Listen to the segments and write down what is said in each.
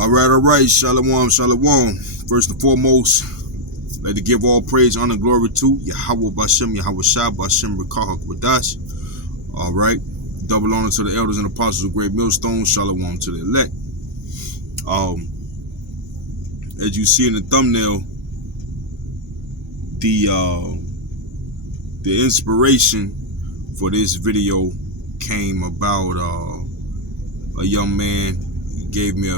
All right. Shalom. First and foremost, let to give all praise, honor, glory to Yahawah Bashem, Yahawah Shah, Bashem Rekahak Wadash. All right. Double honor to the elders and apostles of Great Millstone. Shalom to the elect. As you see in the thumbnail, the inspiration for this video came about a young man gave me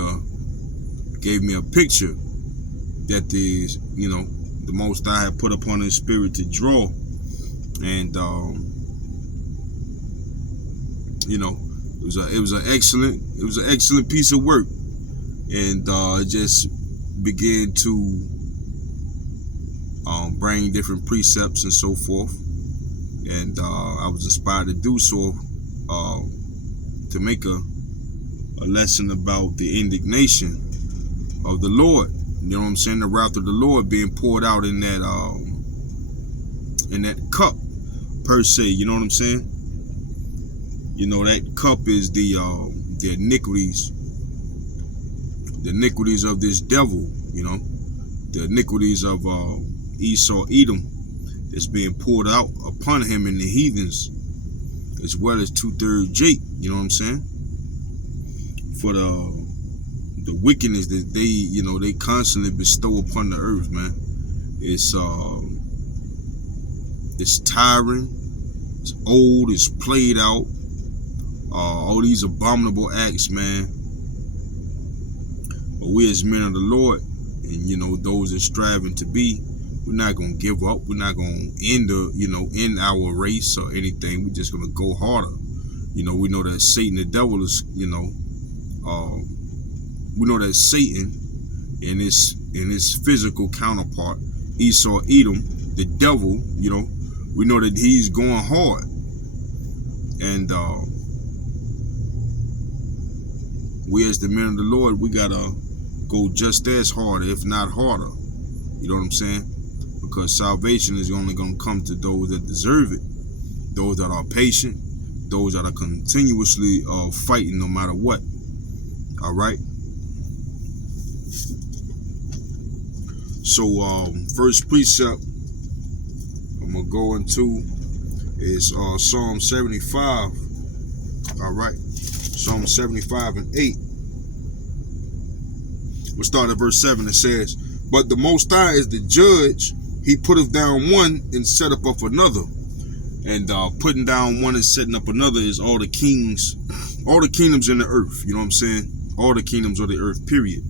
a picture that the Most High had put upon his spirit to draw, and it was an excellent piece of work, and it just began to bring different precepts and so forth, and I was inspired to do so, to make a lesson about the indignation of the Lord. You know what I'm saying? The wrath of the Lord being poured out in that cup, per se. You know what I'm saying? You know, that cup is the iniquities of this devil. You know, the iniquities of Esau, Edom, that's being poured out upon him and the heathens, as well as 2/3 Jake. You know what I'm saying? For the wickedness that they constantly bestow upon the earth, man. It's tiring, it's old, it's played out. All these abominable acts, man. But we as men of the Lord, and those that striving to be, we're not gonna give up. We're not gonna end our race or anything. We're just gonna go harder. We know that Satan, the devil, is we know that Satan and his physical counterpart, Esau, Edom, the devil, we know that he's going hard. And we as the men of the Lord, we gotta go just as hard, if not harder. You know what I'm saying? Because salvation is only gonna come to those that deserve it, those that are patient, those that are continuously fighting no matter what. All right. So first precept I'm gonna go into is Psalm 75. All right, Psalm 75 and 8. We'll start at verse 7. It says, "But the Most High is the judge; he putteth down one and setteth up another." And putting down one and setting up another is all the kingdoms in the earth. You know what I'm saying? All the kingdoms of the earth, period.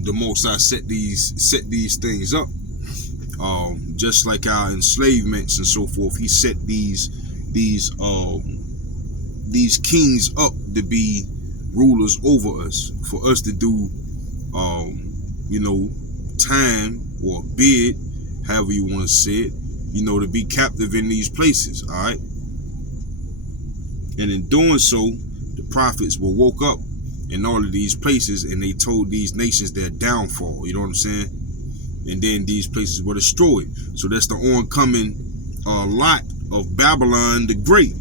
The Most High set these things up. Just like our enslavements and so forth, he set these kings up to be rulers over us, for us to do time or bid, however you want to say it, to be captive in these places. All right. And in doing so, the prophets were woke up in all of these places, and they told these nations their downfall. You know what I'm saying? And then these places were destroyed. So that's the oncoming lot of Babylon the Great.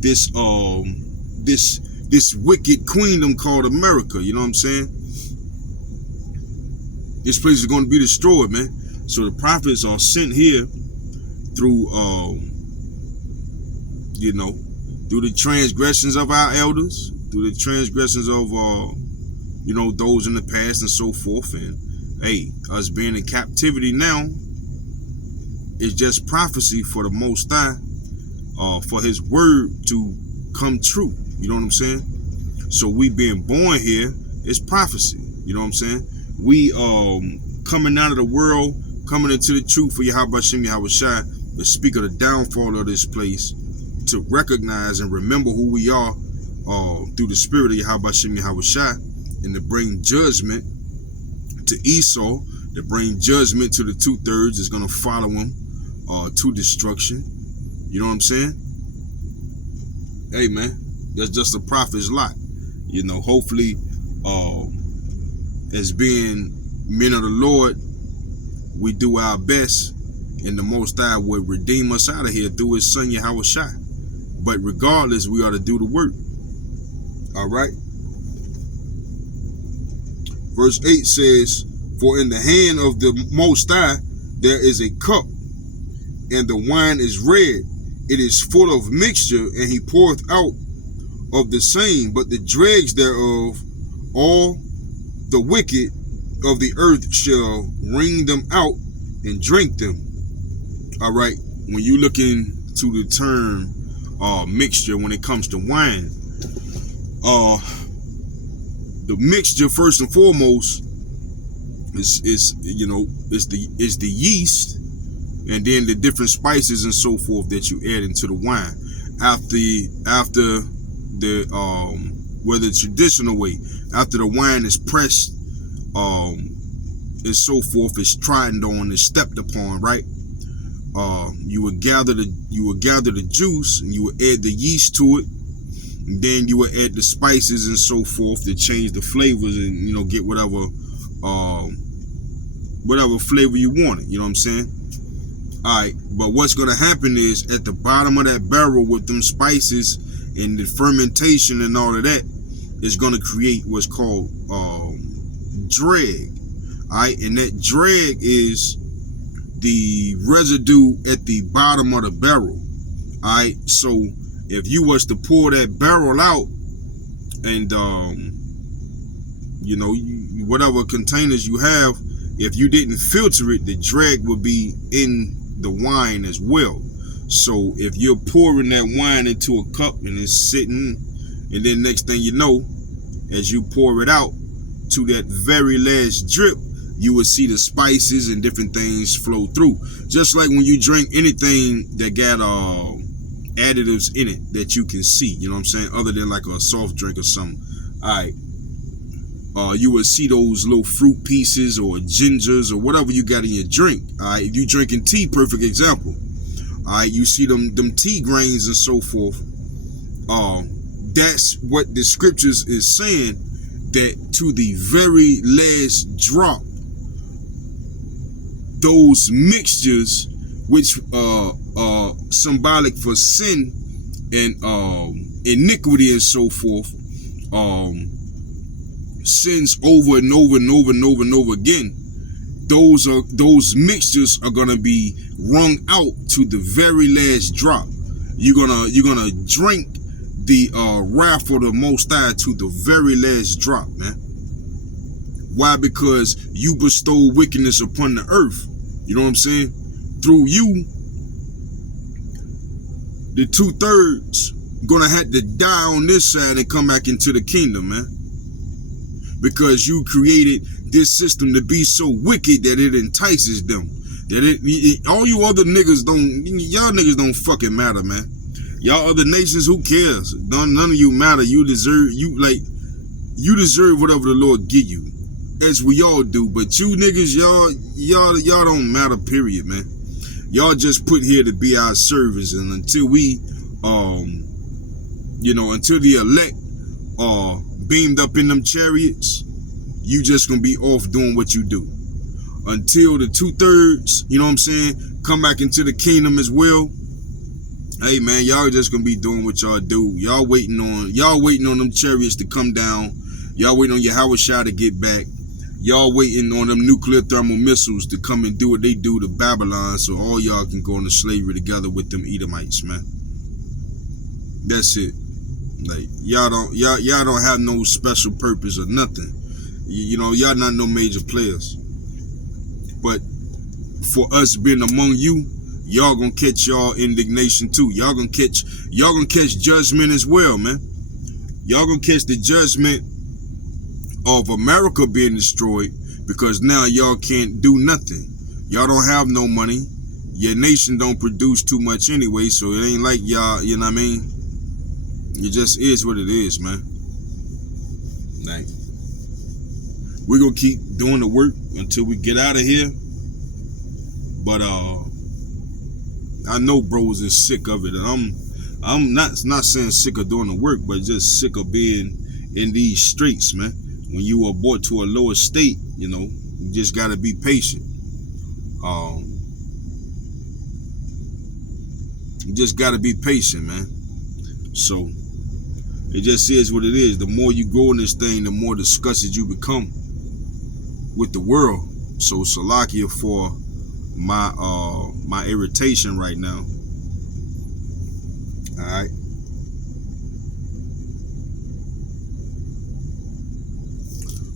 This wicked queendom called America. You know what I'm saying? This place is going to be destroyed, man. So the prophets are sent here through through the transgressions of our elders, through the transgressions of those in the past and so forth. And hey, us being in captivity now is just prophecy for the Most High, for his word to come true. You know what I'm saying? So we being born here is prophecy. You know what I'm saying? We coming out of the world, coming into the truth for Yahawah Bashem, Yahawah Shah, to speak of the downfall of this place, to recognize and remember who we are through the spirit of Yahawah Bashem, Yahawah Shah, and to bring judgment to Esau, to bring judgment to the 2/3 that's going to follow him to destruction. You know what I'm saying? Hey, man, that's just a prophet's lot. Hopefully, as being men of the Lord, we do our best, and the Most High will redeem us out of here through his son Yahawah Shah. But regardless, we ought to do the work. All right. Verse 8 says, "For in the hand of the Most High there is a cup, and the wine is red. It is full of mixture, and he poureth out of the same, but the dregs thereof, all the wicked of the earth shall wring them out and drink them." All right. When you look into the term mixture, when it comes to wine, the mixture first and foremost is the yeast, and then the different spices and so forth that you add into the wine. After the whether the traditional way, after the wine is pressed, and so forth, is trodden on, is stepped upon, right? You would gather the juice, and you would add the yeast to it, and then you would add the spices and so forth to change the flavors, and get whatever flavor you wanted. You know what I'm saying? All right, but what's gonna happen is at the bottom of that barrel with them spices and the fermentation and all of that is gonna create what's called dreg. All right, and that dreg is the residue at the bottom of the barrel. All right, so if you was to pour that barrel out, and whatever containers you have, if you didn't filter it, the drag would be in the wine as well. So if you're pouring that wine into a cup and it's sitting, and then next thing you know, as you pour it out to that very last drip, you will see the spices and different things flow through. Just like when you drink anything that got additives in it that you can see, you know what I'm saying, other than like a soft drink or something. All right, you will see those little fruit pieces or gingers or whatever you got in your drink. All right, if you drinking tea, perfect example. All right, you see them tea grains and so forth. That's what the scriptures is saying, that to the very last drop, those mixtures which are symbolic for sin and iniquity and so forth, sins over and over and over and over and over again, those mixtures are gonna be wrung out to the very last drop. You're gonna drink the wrath of the Most High to the very last drop, man. Why? Because you bestow wickedness upon the earth. You know what I'm saying? Through you, the 2/3 gonna have to die on this side and come back into the kingdom, man. Because you created this system to be so wicked that it entices them. That all you other niggas y'all niggas don't fucking matter, man. Y'all other nations, who cares? None of you matter. You deserve whatever the Lord give you, as we all do. But you niggas, y'all don't matter, period, man. Y'all just put here to be our servants, and until we, until the elect are beamed up in them chariots, you just gonna be off doing what you do. Until the 2/3, you know what I'm saying, come back into the kingdom as well. Hey man, y'all just gonna be doing what y'all do. Y'all waiting on them chariots to come down. Y'all waiting on Yahawah to get back. Y'all waiting on them nuclear thermal missiles to come and do what they do to Babylon, so all y'all can go into slavery together with them Edomites, man. That's it. Like y'all don't have no special purpose or nothing. Y'all not no major players. But for us being among you, y'all gonna catch y'all indignation too. Y'all gonna catch judgment as well, man. Y'all gonna catch the judgment of America being destroyed, because now y'all can't do nothing. Y'all don't have no money. Your nation don't produce too much anyway, so it ain't like y'all, you know what I mean? It just is what it is, man. Like, we're gonna keep doing the work until we get out of here. But I know bros is sick of it, and I'm not saying sick of doing the work, but just sick of being in these streets, man. When you are brought to a lower state, you just gotta be patient. You just gotta be patient, man. So It just is what it is. The more you grow in this thing, the more disgusted you become with the world. So Salakia for my irritation right now. Alright.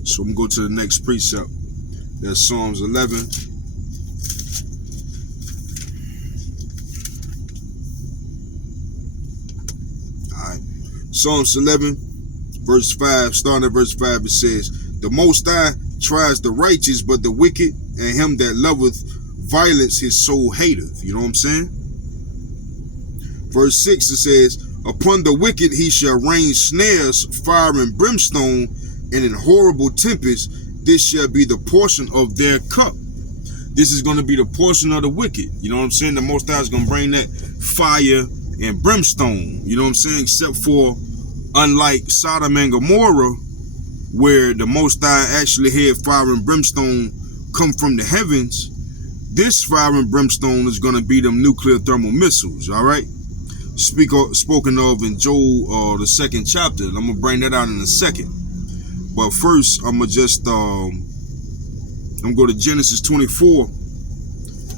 So I'm gonna go to the next precept. That's Psalms 11. Alright. Psalms 11, verse 5, starting at verse 5, it says, "The Most High tries the righteous, but the wicked and him that loveth violence his soul hateth." You know what I'm saying? Verse 6, it says, "Upon the wicked he shall rain snares, fire and brimstone, and in horrible tempest, this shall be the portion of their cup." This is going to be the portion of the wicked. You know what I'm saying? The Most High is going to bring that fire and brimstone. You know what I'm saying? Except for, unlike Sodom and Gomorrah, where the Most High actually had fire and brimstone come from the heavens, this fire and brimstone is going to be them nuclear thermal missiles, all right? Spoken of in Joel, the 2nd chapter. And I'm going to bring that out in a second. But first, I'm going to just, I'm going to go to Genesis 24,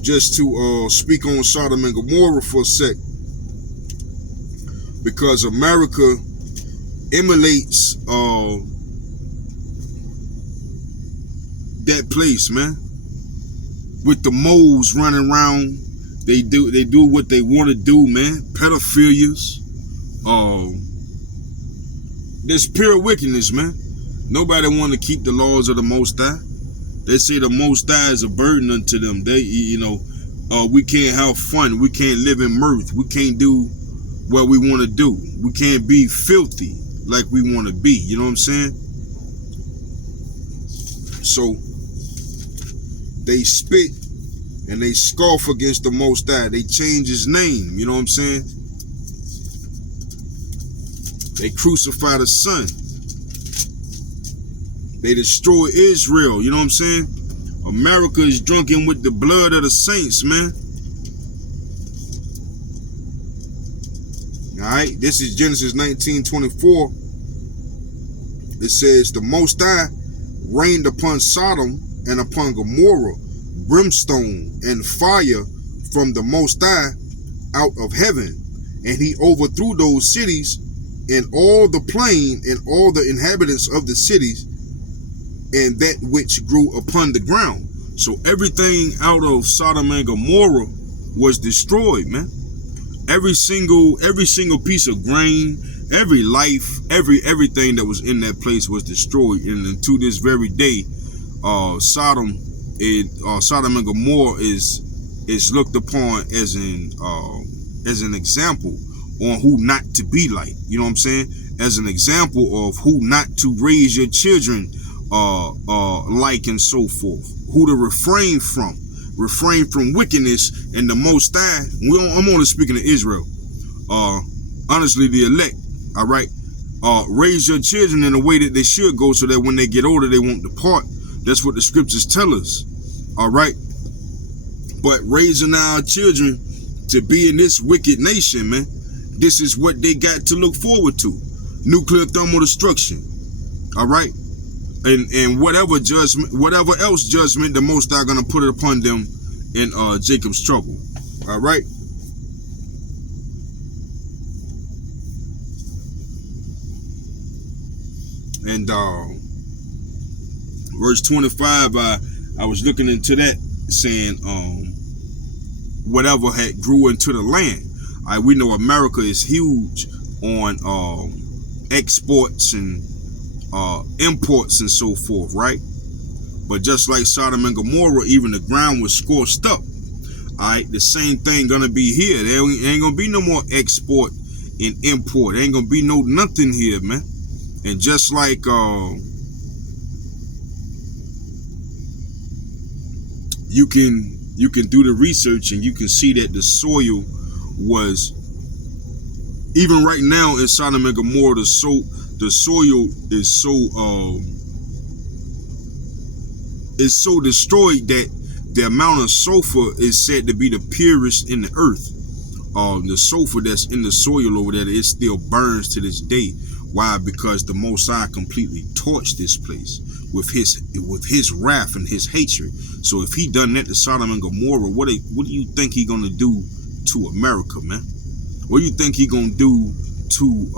just to speak on Sodom and Gomorrah for a sec. Because America emulates that place, man. With the moles running around, they do what they want to do, man. Pedophilias, there's pure wickedness, man. Nobody want to keep the laws of the Most High. They say the Most High is a burden unto them. They, we can't have fun. We can't live in mirth. We can't do what we want to do. We can't be filthy like we want to be. You know what I'm saying? So they spit and they scoff against the Most High. They change his name. You know what I'm saying? They crucify the Son. They destroy Israel. You know what I'm saying? America is drunken with the blood of the saints, man. All right, this is Genesis 19:24. It says, "The Most High rained upon Sodom and upon Gomorrah brimstone and fire from the Most High out of heaven, and he overthrew those cities and all the plain and all the inhabitants of the cities and that which grew upon the ground." So everything out of Sodom and Gomorrah was destroyed, man. Every single piece of grain, every life, everything that was in that place was destroyed. And to this very day, Sodom and Gomorrah is looked upon as an example on who not to be like. You know what I'm saying? As an example of who not to raise your children like, and so forth. Who to refrain from wickedness. And the Most High, I'm only speaking of Israel, honestly, the elect, all right, raise your children in a way that they should go, so that when they get older they won't depart. That's what the scriptures tell us, all right? But raising our children to be in this wicked nation, man, this is what they got to look forward to. Nuclear thermal destruction, all right? And whatever else judgment the Most High gonna put it upon them in Jacob's trouble. All right. And verse 25, I was looking into that, saying whatever had grew into the land. We know America is huge on exports and imports and so forth, right? But just like Sodom and Gomorrah, even the ground was scorched up. All right, the same thing gonna be here. There ain't gonna be no more export and import. There ain't gonna be no nothing here, man. And just like you can do the research and you can see that the soil was, even right now in Sodom and Gomorrah, the soil is so destroyed that the amount of sulfur is said to be the purest in the earth. The sulfur that's in the soil over there, it still burns to this day. Why? Because the Most High completely torched this place with his wrath and his hatred. So if he done that to Sodom and Gomorrah, what do you think he gonna do to America, man? What do you think he gonna do to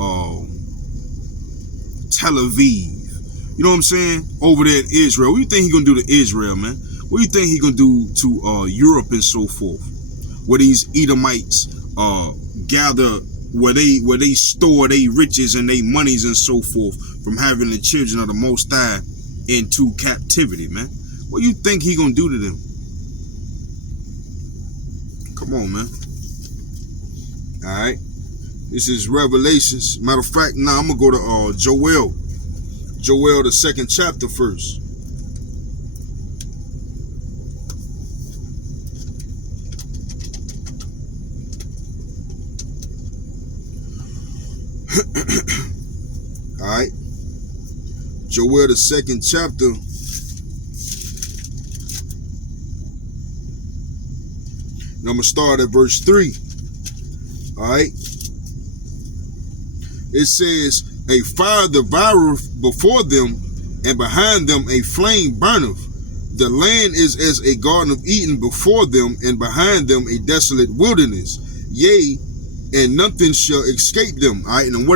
Tel Aviv? You know what I'm saying? Over there in Israel. What do you think he gonna do to Israel, man? What do you think he gonna do to Europe and so forth? Where these Edomites gather, where they store their riches and their monies and so forth from having the children of the Most High into captivity, man. What do you think he gonna do to them? Come on, man. All right. This is Revelations. Matter of fact, now I'm gonna go to Joel, the 2nd chapter first. All right. Joel, the 2nd chapter. And I'm going to start at verse 3. All right. It says, a fire devoureth before them, and behind them a flame burneth. The land is as a garden of Eden before them, and behind them a desolate wilderness. Yea, and nothing shall escape them. All right, and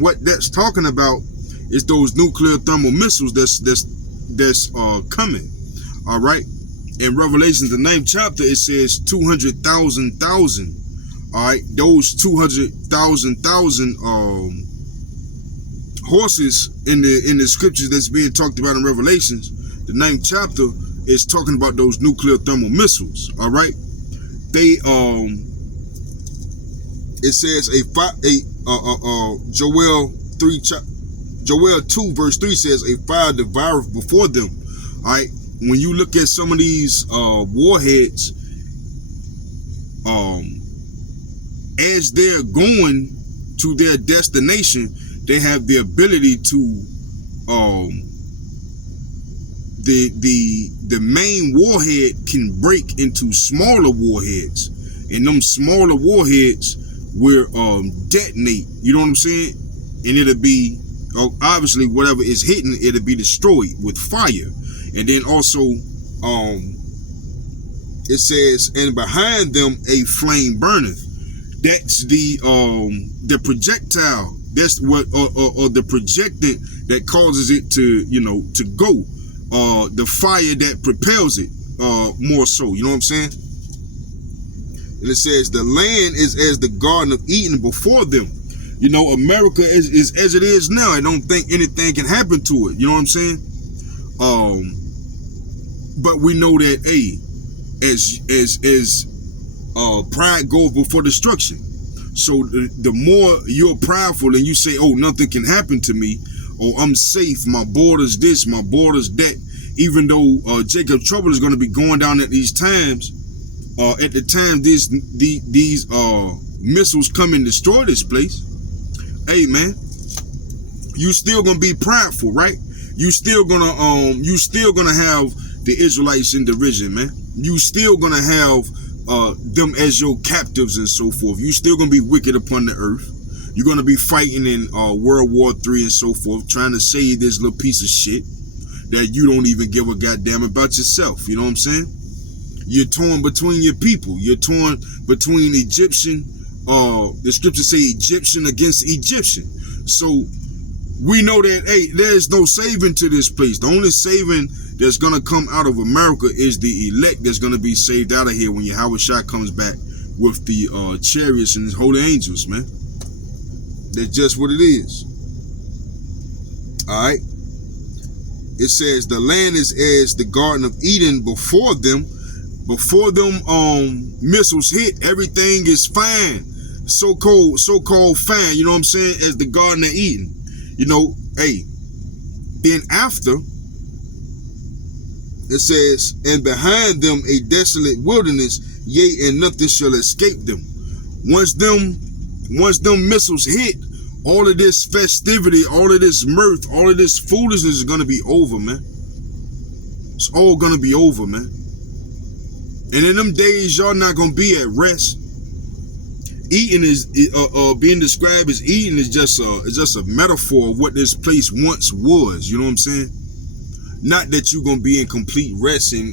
what that's talking about is those nuclear thermal missiles that's coming. All right, in Revelation, the 9th chapter, it says 200,000. All right, those 200,000 horses in the scriptures that's being talked about in Revelations, the 9th chapter is talking about those nuclear thermal missiles. All right, they it says Joel 2 verse 3 says, a fire devoureth before them. All right, when you look at some of these warheads, as they're going to their destination, they have the ability to the main warhead can break into smaller warheads, and them smaller warheads will detonate. You know what I'm saying? And it'll be obviously whatever is hitting, it'll be destroyed with fire. And then also it says, and behind them a flame burneth. That's the projectile. That's what or the projectant that causes it to, to go. The fire that propels it more so. You know what I'm saying? And it says the land is as the Garden of Eden before them. You know, America is as it is now. I don't think anything can happen to it. You know what I'm saying? But we know that, as pride goes before destruction. So the more you're prideful and you say, oh, nothing can happen to me, or I'm safe, my border's this, my border's that, even though Jacob Trouble is going to be going down at these times, at the time these missiles come and destroy this place, hey man, you still gonna be prideful, right? You still gonna have the Israelites in derision, man. You still gonna have them as your captives and so forth. You still gonna be wicked upon the earth. You're gonna be fighting in World War III and so forth, trying to save this little piece of shit that you don't even give a goddamn about yourself. You know what I'm saying? You're torn between your people. You're torn between Egyptian. The scriptures say Egyptian against Egyptian. So we know that, hey, there's no saving to this place. The only saving that's going to come out of America is the elect that's going to be saved out of here when Yahawah comes back with the chariots and his holy angels, man. That's just what it is. All right. It says the land is as the Garden of Eden before them. Before them missiles hit, everything is fine. So-called fine, you know what I'm saying, as the Garden of Eden. You know, hey, then after, it says, and behind them a desolate wilderness, yea, and nothing shall escape them. Once them missiles hit, all of this festivity, all of this mirth, all of this foolishness is going to be over, man. It's all going to be over, man. And in them days, y'all not going to be at rest. Eating is being described as eating is just a metaphor of what this place once was. You know what I'm saying? Not that you're gonna be in complete rest and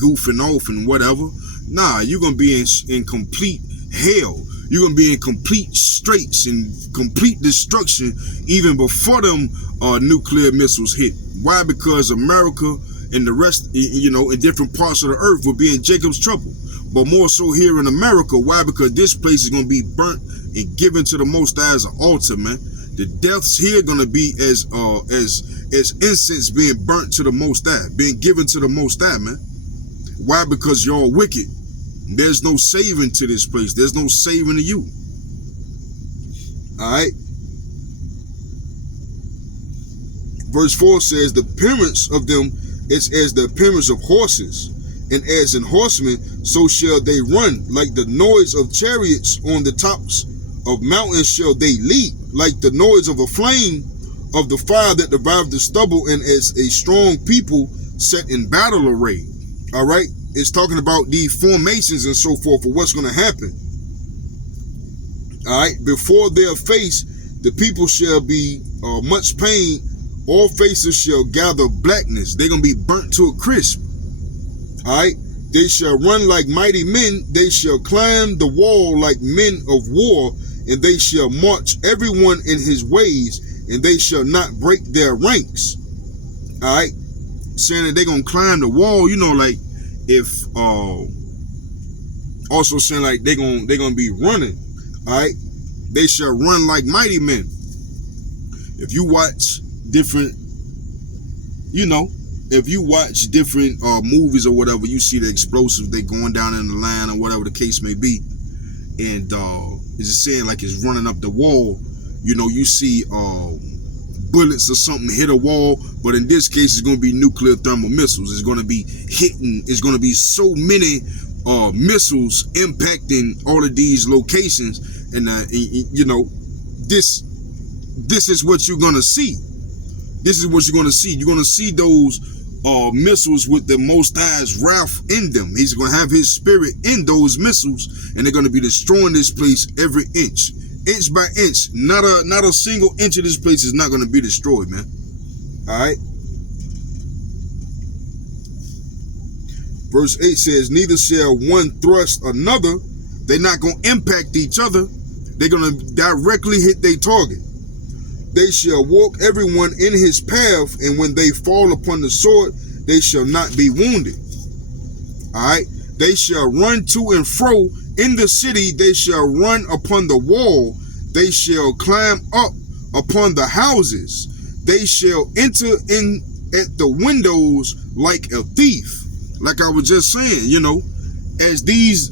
goofing off and whatever. Nah, you're gonna be in complete hell. You're gonna be in complete straits and complete destruction even before them nuclear missiles hit. Why? Because America and the rest, in different parts of the earth will be in Jacob's trouble. But more so here in America. Why? Because this place is gonna be burnt and given to the Most High as an altar, man. The deaths here gonna be as incense being burnt to the Most High, being given to the Most High, man. Why? Because y'all wicked. There's no saving to this place. There's no saving to you. All right. Verse 4 says, the appearance of them is as the appearance of horses, and as in horsemen, so shall they run. Like the noise of chariots on the tops of mountains shall they leap, like the noise of a flame of the fire that devoured the stubble, and as a strong people set in battle array. All right. It's talking about the formations and so forth for what's going to happen. All right. Before their face, the people shall be much pain. All faces shall gather blackness. They're going to be burnt to a crisp. All right. They shall run like mighty men. They shall climb the wall like men of war, and they shall march everyone in his ways, and they shall not break their ranks. All right. Saying that they're going to climb the wall, like, if also saying like they're gonna be running. All right, they shall run like mighty men. If you watch different, movies or whatever, you see the explosives, they going down in the line or whatever the case may be, and it's just saying like it's running up the wall. You see bullets or something hit a wall, but in this case it's going to be nuclear thermal missiles. It's going to be hitting. It's going to be so many missiles impacting all of these locations, and this is what you're going to see. This is what you're going to see. You're going to see those missiles with the Most High's wrath in them. He's going to have his spirit in those missiles, and they're going to be destroying this place every inch by inch. Not a single inch of this place is not going to be destroyed, man. All right. Verse 8 says, neither shall one thrust another. They're not going to impact each other. They're going to directly hit their target. They shall walk everyone in his path, and when they fall upon the sword, they shall not be wounded. All right. They shall run to and fro in the city. They shall run upon the wall. They shall climb up upon the houses. They shall enter in at the windows like a thief. Like I was just saying, as these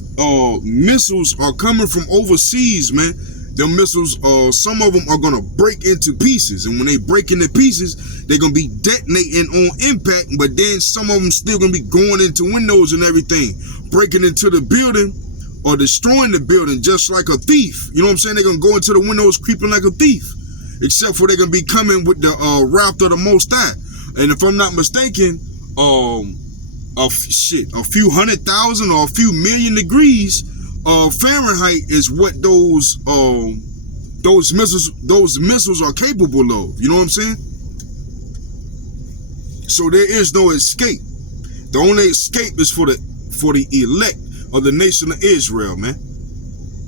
missiles are coming from overseas, man, the missiles, some of them are going to break into pieces. And when they break into pieces, they're going to be detonating on impact. But then some of them still going to be going into windows and everything, breaking into the building or destroying the building just like a thief. You know what I'm saying? They're going to go into the windows creeping like a thief. Except for they're going to be coming with the wrath of the Most High. And if I'm not mistaken, a few 100,000 or a few million degrees Fahrenheit is what those missiles are capable of. You know what I'm saying? So there is no escape. The only escape is for the elect of the nation of Israel, man.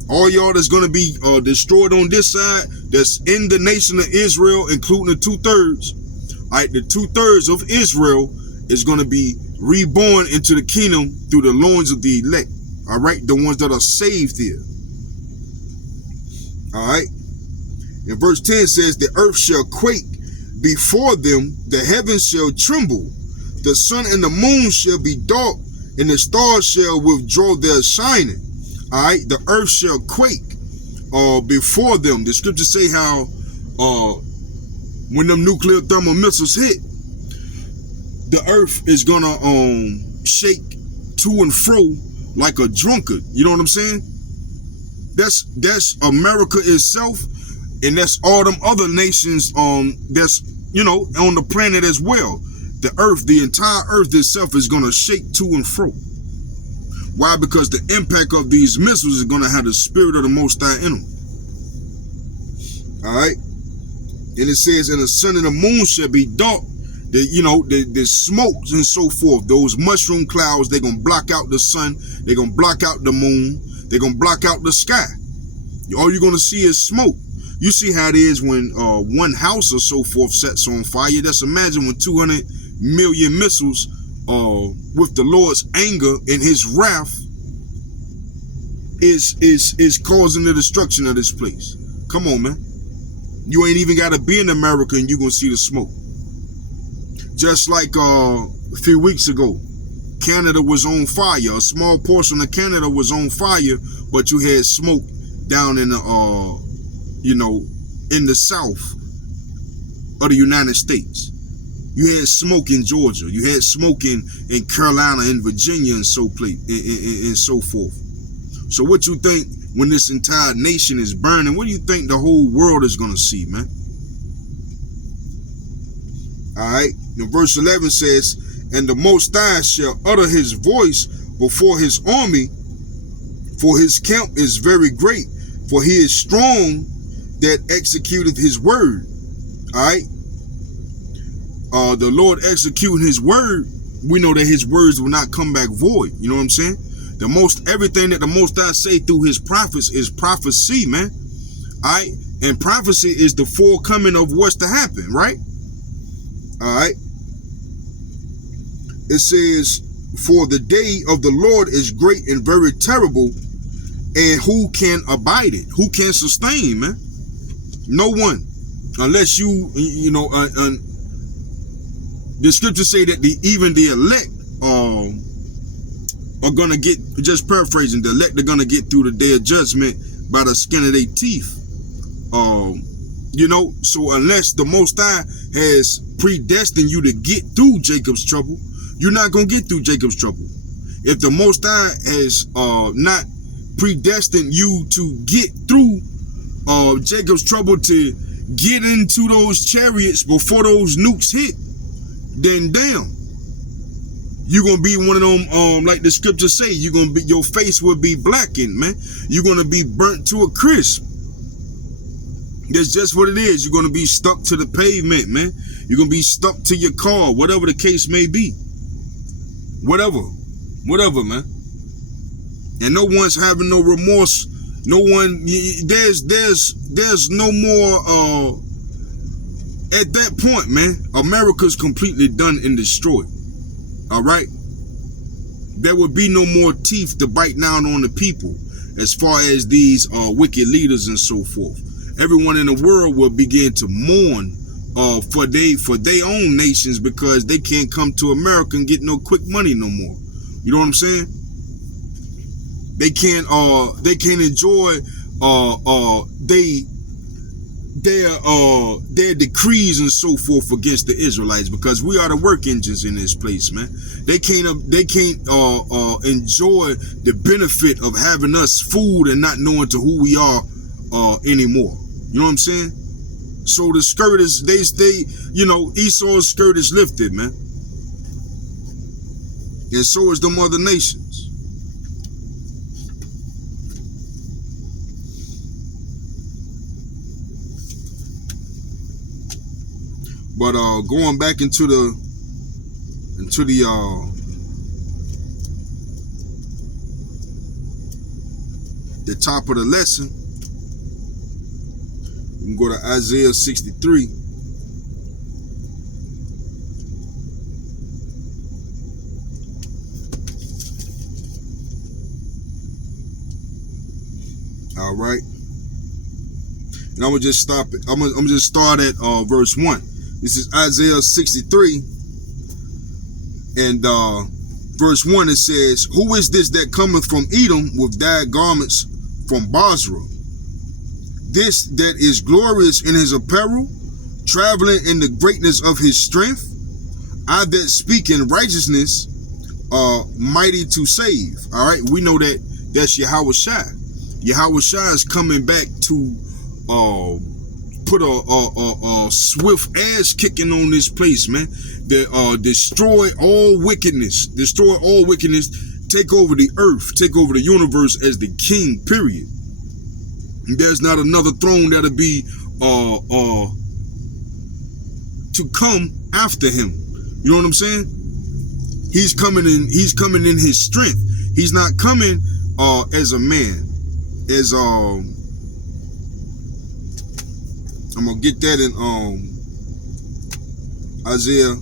All y'all that's going to be destroyed on this side, that's in the nation of Israel, including the 2/3. All right, the 2/3 of Israel is going to be reborn into the kingdom through the loins of the elect. All right, the ones that are saved here. All right. And verse 10 says, the earth shall quake before them, the heavens shall tremble, the sun and the moon shall be dark, and the stars shall withdraw their shining. All right, the earth shall quake before them. The scriptures say how when them nuclear thermal missiles hit, the earth is gonna shake to and fro like a drunkard. You know what I'm saying? That's America itself, and that's all them other nations that's on the planet as well. The earth, the entire earth itself is gonna shake to and fro. Why? Because the impact of these missiles is going to have the spirit of the Most High in them. All right. And it says, and the sun and the moon shall be dark. The smokes and so forth, those mushroom clouds, they're going to block out the sun. They're going to block out the moon. They're going to block out the sky. All you're going to see is smoke. You see how it is when one house or so forth sets on fire. Just imagine when 200 million missiles with the Lord's anger and his wrath is causing the destruction of this place. Come on, man. You ain't even got to be in America and you're going to see the smoke. Just like a few weeks ago, Canada was on fire. A small portion of Canada was on fire, but you had smoke down in the, in the south of the United States. You had smoke in Georgia. You had smoke in Carolina and Virginia and so forth. So what you think when this entire nation is burning? What do you think the whole world is going to see, man? All right. Now, verse 11 says, and the Most High shall utter his voice before his army, for his camp is very great, for he is strong that executeth his word. All right. The Lord executing his word, we know that his words will not come back void. You know what I'm saying? Everything that the Most High say through his prophets is prophecy, man. All right. And prophecy is the forecoming of what's to happen, right? All right. It says, for the day of the Lord is great and very terrible, and who can abide it? Who can sustain, man? No one. Unless the scriptures say that even the elect are going to get, just paraphrasing, the elect are going to get through the day of judgment by the skin of their teeth. So unless the Most High has predestined you to get through Jacob's trouble, you're not going to get through Jacob's trouble. If the Most High has not predestined you to get through Jacob's trouble, to get into those chariots before those nukes hit, then damn, you're going to be one of them, like the scriptures say, your face will be blackened, man. You're going to be burnt to a crisp. That's just what it is. You're going to be stuck to the pavement, man. You're going to be stuck to your car, whatever the case may be. Whatever, man. And no one's having no remorse. No one, there's no more, at that point, man, America's completely done and destroyed. All right? There would be no more teeth to bite down on the people as far as these wicked leaders and so forth. Everyone in the world will begin to mourn for their own nations because they can't come to America and get no quick money no more. You know what I'm saying? They can't enjoy their decrees and so forth against the Israelites, because we are the work engines in this place, man. They can't enjoy the benefit of having us food and not knowing to who we are anymore. You know what I'm saying? So the skirt is, Esau's skirt is lifted, man. And so is them other nations. But going back into the top of the lesson, we can go to Isaiah 63. All right. And I'm gonna just stop it. I'm gonna just start at verse 1. This is Isaiah 63, and verse 1, it says, who is this that cometh from Edom with dyed garments from Basra? This that is glorious in his apparel, traveling in the greatness of his strength. I that speak in righteousness, mighty to save. All right, we know that that's Yahawah. Yahawah is coming back to put a swift ass kicking on this place, man. That destroy all wickedness, take over the earth, take over the universe as the king, period. And there's not another throne that'll be to come after him. You know what I'm saying? He's coming in his strength. He's not coming as a man. As I'm gonna get that in Isaiah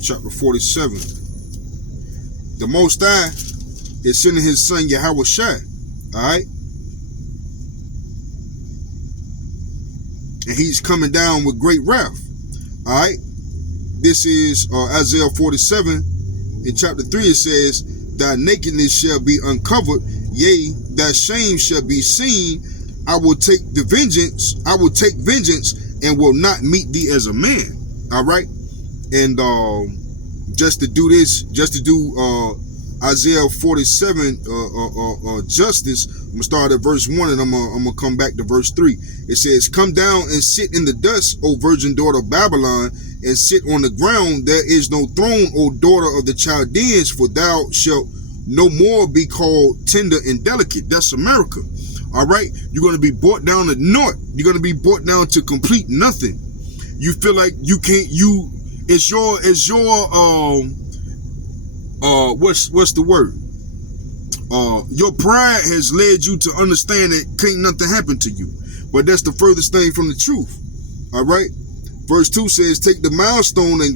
chapter 47. The Most High is sending his son Yahawah. Alright? And he's coming down with great wrath. Alright? This is Isaiah 47. In chapter 3 it says, thy nakedness shall be uncovered, yea, thy shame shall be seen. I will take vengeance and will not meet thee as a man. Alright? And just to do Isaiah 47 justice, I'm gonna start at verse 1 and I'm gonna come back to verse 3. It says, come down and sit in the dust, O virgin daughter of Babylon, and sit on the ground. There is no throne, O daughter of the Chaldeans, for thou shalt no more be called tender and delicate. That's America. All right, you're gonna be brought down to naught. You're gonna be brought down to complete nothing. You feel like you can't. It's your what's the word? Your pride has led you to understand that can't nothing happen to you. But that's the furthest thing from the truth. All right. Verse 2 says, take the millstone and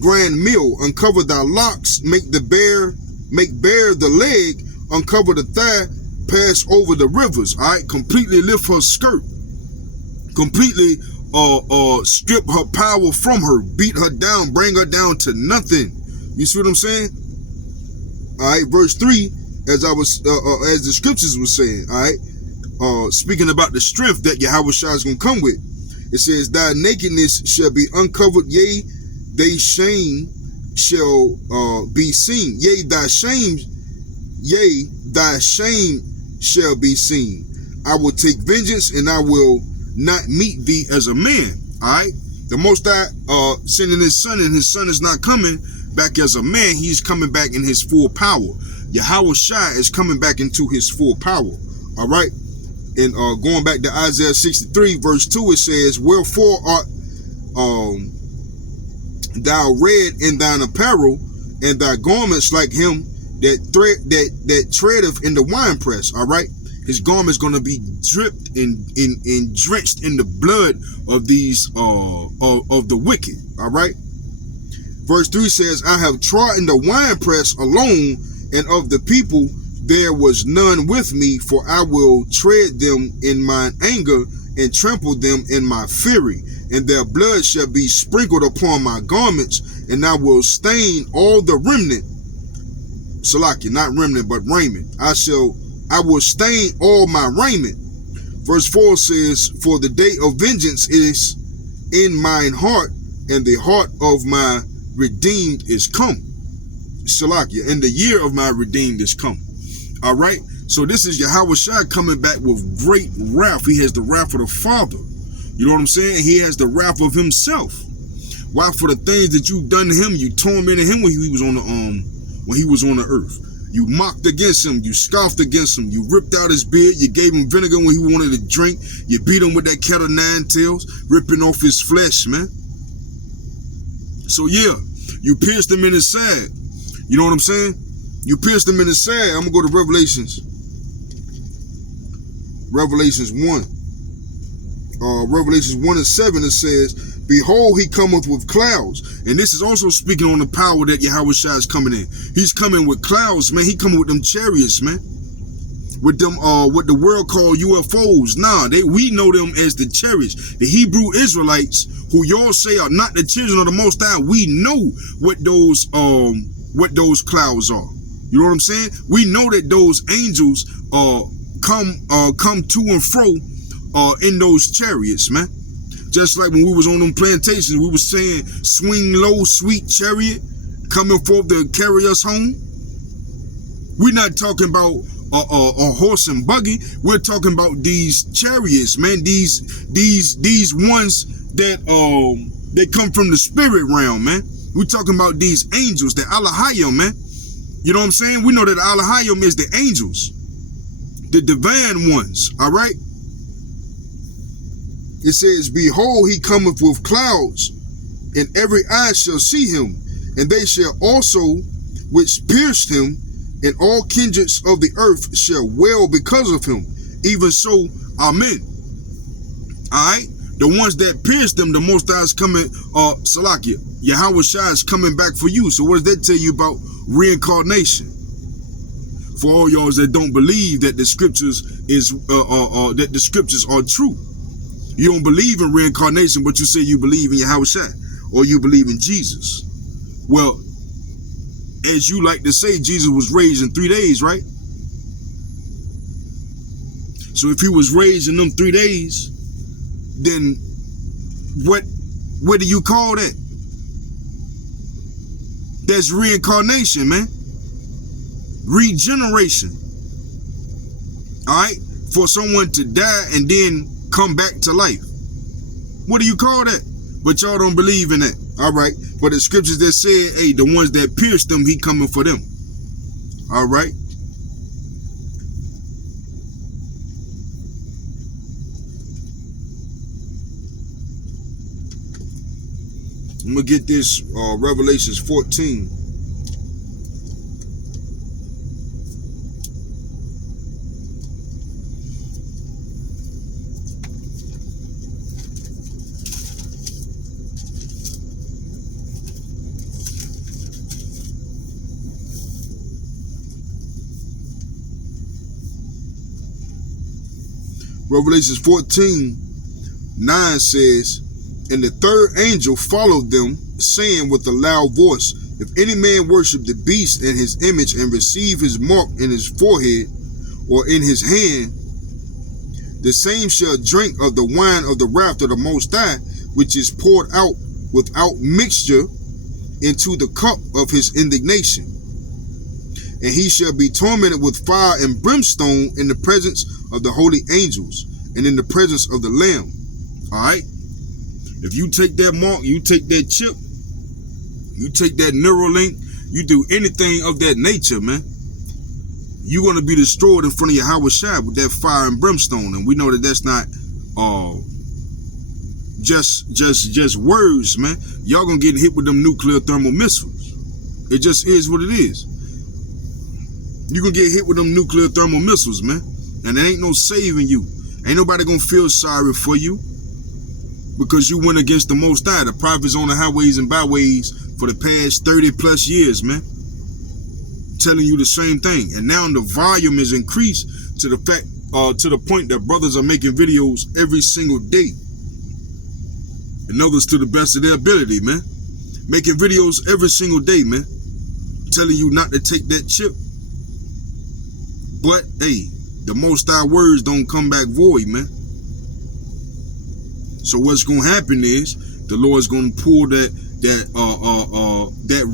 grind meal, uncover thy locks, make bare the leg, uncover the thigh, pass over the rivers. All right, completely lift her skirt, completely strip her power from her, beat her down, bring her down to nothing. You see what I'm saying? All right, verse 3, as the scriptures were saying, all right, speaking about the strength that Yahawah is going to come with. It says, thy nakedness shall be uncovered, yea, thy shame shall be seen. Yea, thy shame shall be seen. I will take vengeance and I will not meet thee as a man. All right. The Most High sending his son, and his son is not coming back as a man. He's coming back in his full power. Yahawah is coming back into his full power. All right. And going back to Isaiah 63 verse 2, it says, wherefore art thou red in thine apparel, and thy garments like him that treadeth in the winepress. All right. His garment's going to be dripped and drenched in the blood of these of the wicked. All right. Verse 3 says, I have trodden the winepress alone, and of the people there was none with me, for I will tread them in mine anger and trample them in my fury, and their blood shall be sprinkled upon my garments, and I will stain all the remnant. Salakia, not remnant, but raiment. I will stain all my raiment. Verse 4 says, for the day of vengeance is in mine heart, and the heart of my redeemed is come. Salakia, and the year of my redeemed is come. All right. So this is Yahawah coming back with great wrath. He has the wrath of the Father. You know what I'm saying? He has the wrath of himself. Why? For the things that you've done to him. You tormented him when he was on the earth. You mocked against him. You scoffed against him. You ripped out his beard. You gave him vinegar when he wanted to drink. You beat him with that cat of nine tails, ripping off his flesh, man. So yeah, you pierced him in his side. You know what I'm saying? You pierced him in his side. I'm going to go to Revelations 1. Revelations 1 and 7, it says, behold, he cometh with clouds. And this is also speaking on the power that Yahawah is coming in. He's coming with clouds, man. He coming with them chariots, man. With them, what the world call UFOs. Nah, we know them as the chariots. The Hebrew Israelites, who y'all say are not the children of the Most High, we know what those clouds are. You know what I'm saying? We know that those angels come to and fro in those chariots, man. Just like when we was on them plantations, we was saying, swing low, sweet chariot, coming forth to carry us home. We're not talking about a horse and buggy. We're talking about these chariots, man. These ones that they come from the spirit realm, man. We're talking about these angels, the Yahawah, man. You know what I'm saying? We know that the Yahawah is the angels, the divine ones, all right? It says, behold, he cometh with clouds, and every eye shall see him, and they shall also which pierced him, and all kindreds of the earth shall wail because of him. Even so, amen. All right? The ones that pierced them, the Most High is coming, Salakia, Yahawah is coming back for you. So what does that tell you about reincarnation? For all y'all that don't believe that the scriptures that the scriptures are true. You don't believe in reincarnation, but you say you believe in Yahawah or you believe in Jesus. Well, as you like to say, Jesus was raised in 3 days, right? So if he was raised in them 3 days, then what do you call that? That's reincarnation, man. Regeneration. All right? For someone to die and then come back to life. What do you call that? But y'all don't believe in that. All right? But the scriptures that said, hey, the ones that pierced them, he coming for them. All right? I'm going to get this Revelations 14. Revelations 14:9 says, and the third angel followed them, saying with a loud voice, if any man worship the beast and his image and receive his mark in his forehead or in his hand, the same shall drink of the wine of the wrath of the Most High, which is poured out without mixture into the cup of his indignation. And he shall be tormented with fire and brimstone in the presence of the holy angels and in the presence of the Lamb. All right? If you take that mark, you take that chip, you take that Neuralink, you do anything of that nature, man, you're going to be destroyed in front of Yahawah with that fire and brimstone. And we know that that's not just words, man. Y'all going to get hit with them nuclear thermal missiles. It just is what it is. You're going to get hit with them nuclear thermal missiles, man. And there ain't no saving you. Ain't nobody going to feel sorry for you because you went against the Most High. The prophets on the highways and byways for the past 30 plus years, man, telling you the same thing. And now the volume is increased to the fact, to the point that brothers are making videos every single day. And others to the best of their ability, man. Making videos every single day, man. Telling you not to take that chip. But, hey, the Most High words don't come back void, man. So what's going to happen is the Lord's going to pull that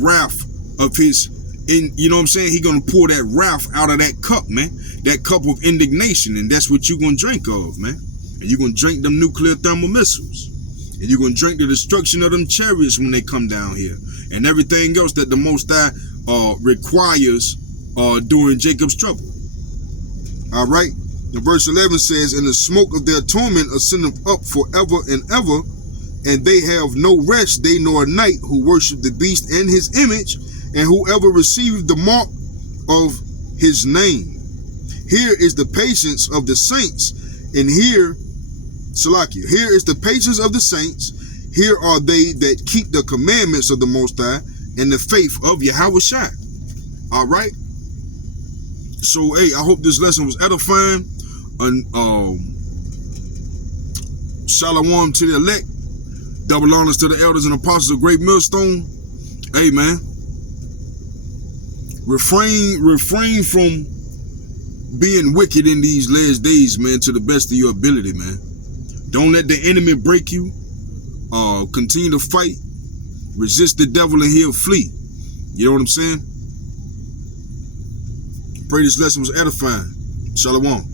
wrath of his, you know what I'm saying? He's going to pour that wrath out of that cup, man. That cup of indignation. And that's what you're going to drink of, man. And you're going to drink them nuclear thermal missiles. And you're going to drink the destruction of them chariots when they come down here. And everything else that the Most High requires during Jacob's trouble. All right. And verse 11 says, and the smoke of their torment ascendeth up forever and ever, and they have no rest day nor night who worship the beast and his image, and whoever received the mark of his name. Here is the patience of the saints, and here, Salakia, here is the patience of the saints. Here are they that keep the commandments of the Most High and the faith of Yahawah. All right. So, hey, I hope this lesson was edifying. And shalom to the elect. Double honors to the elders and apostles of Great Millstone. Hey, man. Refrain from being wicked in these last days, man, to the best of your ability, man. Don't let the enemy break you. Continue to fight. Resist the devil and he'll flee. You know what I'm saying? Pray this lesson was edifying. Shalom.